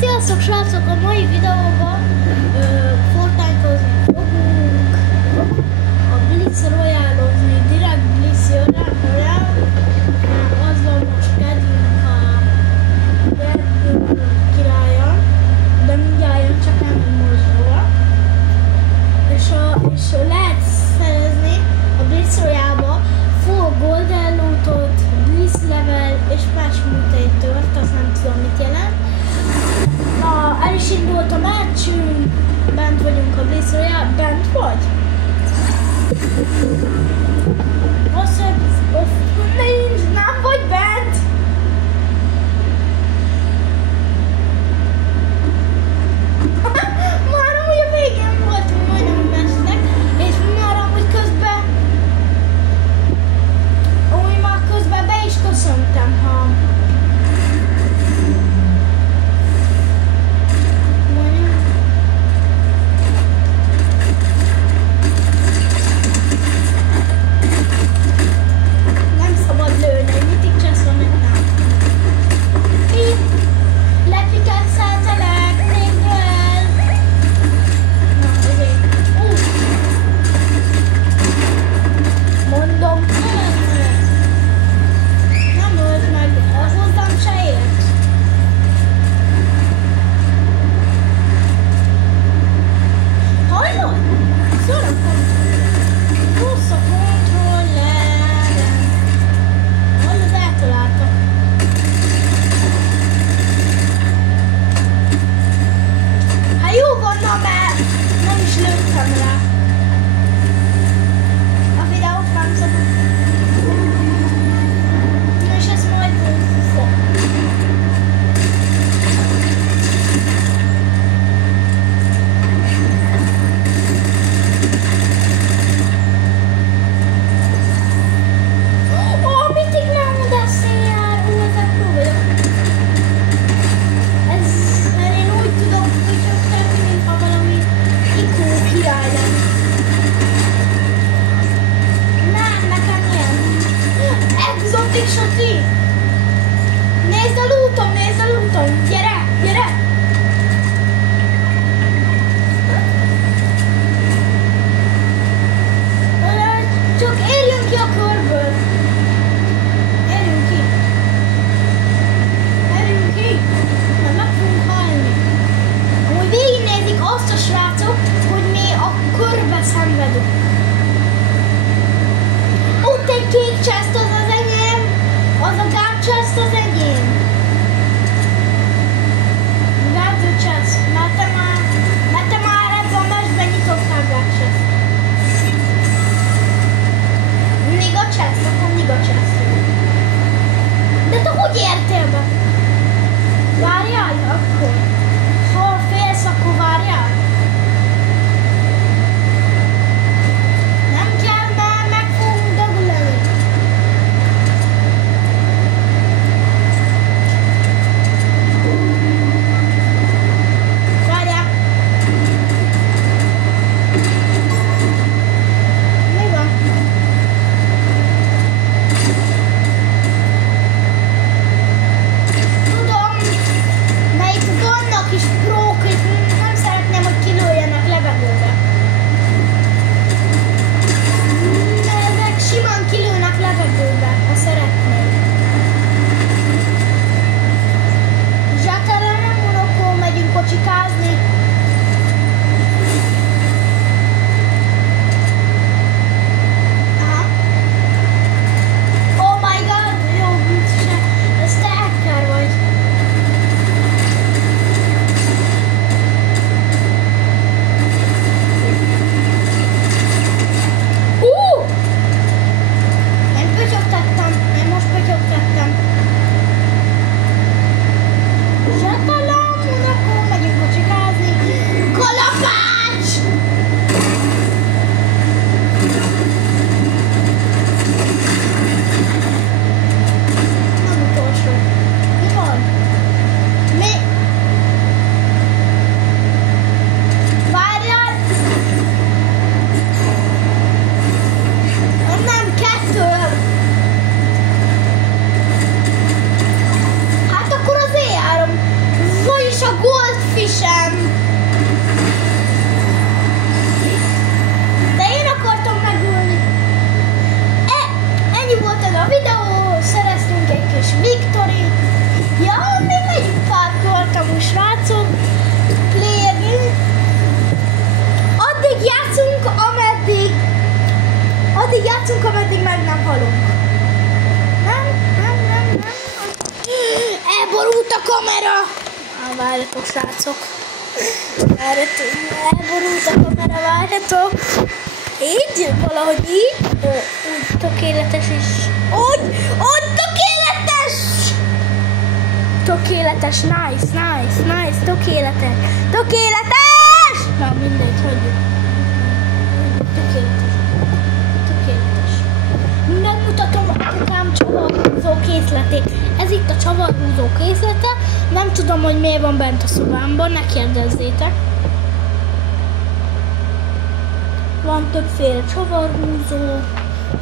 Sziasztok srácok! A mai videóban Fortnite-ozni fogunk, a Blitz Royale-ozni, direkt Blitz Royale, az van most kedvünk a királya, de mindjárt jön, csak nem mozdul. És lehet szerezni a Blitz Royale-ba full golden lootot, Blitz level és más mutatort, azt nem tudom mit jelent. Na, el is indult a meccsünk, bent vagyunk a Blitz Royale, bent vagy? Azt nincs, nem vagy bent! Már amúgy a végén voltunk majdnem a meccsnek, és már amúgy közben, be is köszöntem, ha nézd a lootom, gyere, gyere! Csak érjünk ki a körből! Érjünk ki! Mert meg fogunk halni. Amúgy végignézik azt a srácok, hogy mi a körbe szenvedünk. Ott egy kék chest, az az enyém, az a gát chest az enyém. Gátő chest, mert te már ebben a meccsben nyitottál gát chest. Niga chest, akkor niga chest. De te hogy értél be? Várjál akkor. Ha félsz, akkor várjál. Nem kell, mert meg fogunk dögleni. Várjál. Mi van? Tudom, melyik vannak is prók, és nem szeretném, hogy kilőjenek levegőbe. Ezek simán kilőnek levegőbe, ha szeretnék. Zsákellen nem unokol, megyünk kocsikázni. Aha. Oh my god, jó, ez te hacker vagy. várjatok, srácok. Elborult a kamera, várjatok. Így, valahogy így. Úgy tökéletes is. Úgy tökéletes! Tökéletes, nice, tökéletes. Tökéletes! Na mindegy, hagyjuk. Tökéletes. Megmutatom apukám csavarhúzó készletét. Ez itt a csavarhúzó készlete. Nem tudom, hogy miért van bent a szobámban, ne kérdezzétek. Van többféle csavarhúzó,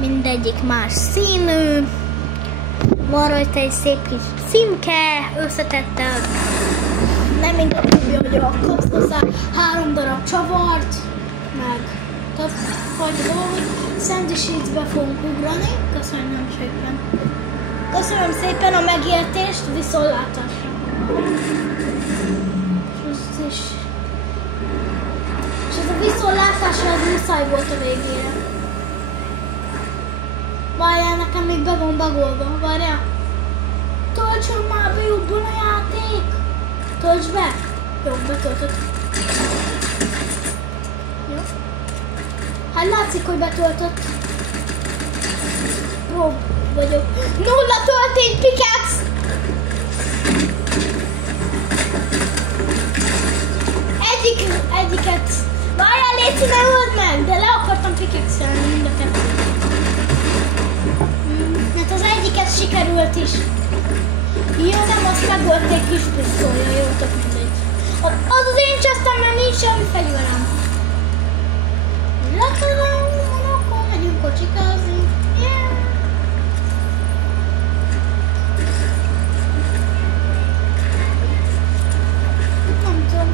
mindegyik más színű. Van rajta egy szép kis címke, összetettel. Nem mindegy, hogy kapsz hozzá 3 darab csavart, meg több fajta dolgot. Sandy Sheets-be fogunk ugrani. Köszönöm szépen. Köszönöm szépen a megértést, viszontlátásra. És ez a viszontlátásra az muszáj volt a végére. Várjál, nekem még be van bagolva. Várjál. Töltsön már be jobban a játék. Tölts be. Jó, betöltött. Jó. Hát látszik, hogy betöltött. Rob vagyok. 0 töltény, pickaxe! Egyiket. Várjál, Léci, ne öld meg! De le akartam pickaxe-elni mind a kettőt. Hát az egyiket sikerült is. Jó, nem, azt megölt egy kis pisztolya, jó, tök mindegy. Az én csesztem, mert nincs semmi fegyverem. Akkor megyünk kocsikázni. Yeah. Nem tudom.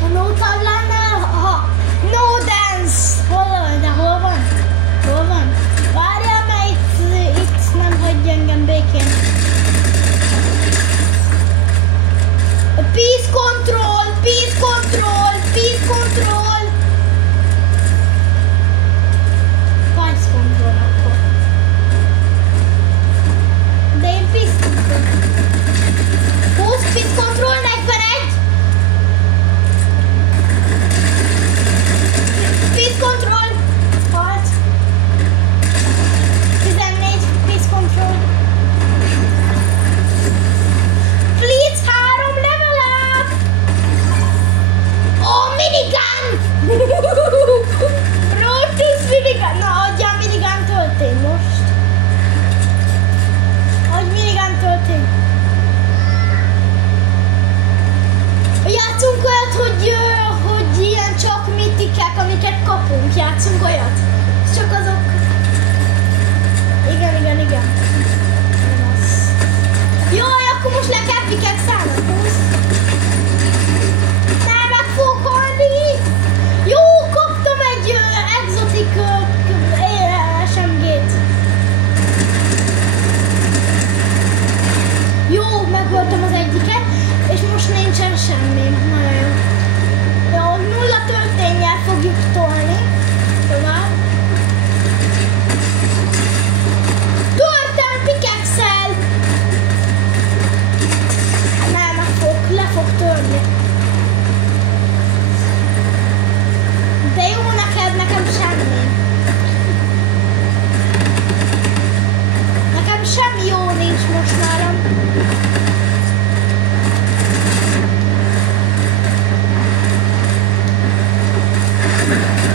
A no táblánál, no dance! Hol van? Várjál, mert itt nem hagyja engem békén. Peace control! Peace control! Peace control! Peace control akkor. De én peace control. 20 peace control, 41! Peace control! Halt! 14 peace control. Please, 3 level up! Oh, minigun! Rotis minigun! Na, adjál minigun töltény most. Adj minigun töltény. Játszunk olyat, hogy ilyen csak mitikek, amiket kapunk. Játszunk olyat. Csak azok. Igen. Jaj, akkor most le kell pickaxe-elni. Nem, meg fogok halni. Jó, kaptam egy exotic SMG-t. Jó, megöltem az egyiket, és most nincsen semmi. Nagyon jó. Jó, 0 tölténnyel fogjuk tolni. Tovább. Töltem pickaxe-el! Nem, le fog törni. De jó neked, nekem semmi. Nekem semmi jó nincs most már.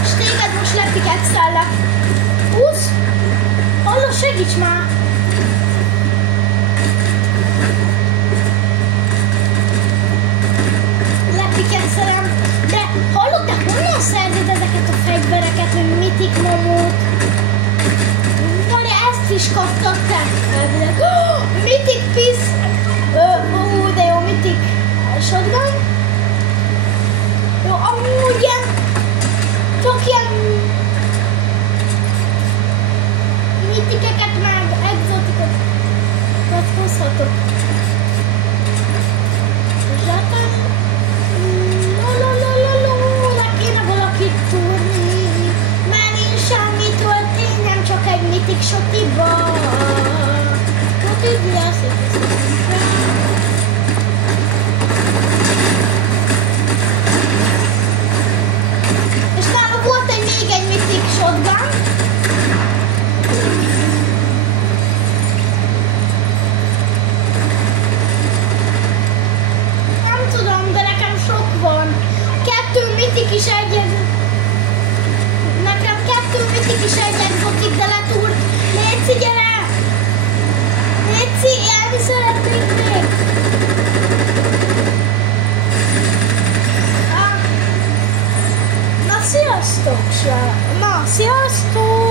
És téged most lepickaxe-ellek. 20? Halló, segíts már! Lepickaxe-elem. De hallod, te honnan szerzed ezeket a fegyvereket, hogy mitik mamut? Várj, ezt is kaptad te? Elvileg. Mitik pisz! De jó, mitik shotgun? Jó, amúgy ilyen... Csak ilyen... mitikeket meg exotikot hozhatok. És látom... Ne kéne valakit túrni. Mythic Shop-ba. Úgyhogy lesz, és nála volt még egy Mythic Shotgun. Nem tudom, de nekem sok van. 2 Mythic is egyet. Nekem 2 Mythic is egy exotic, de letúrt. Léci, gyere! Léci, elviselhetnék még? Na, sziasztok! Na, sziasztok!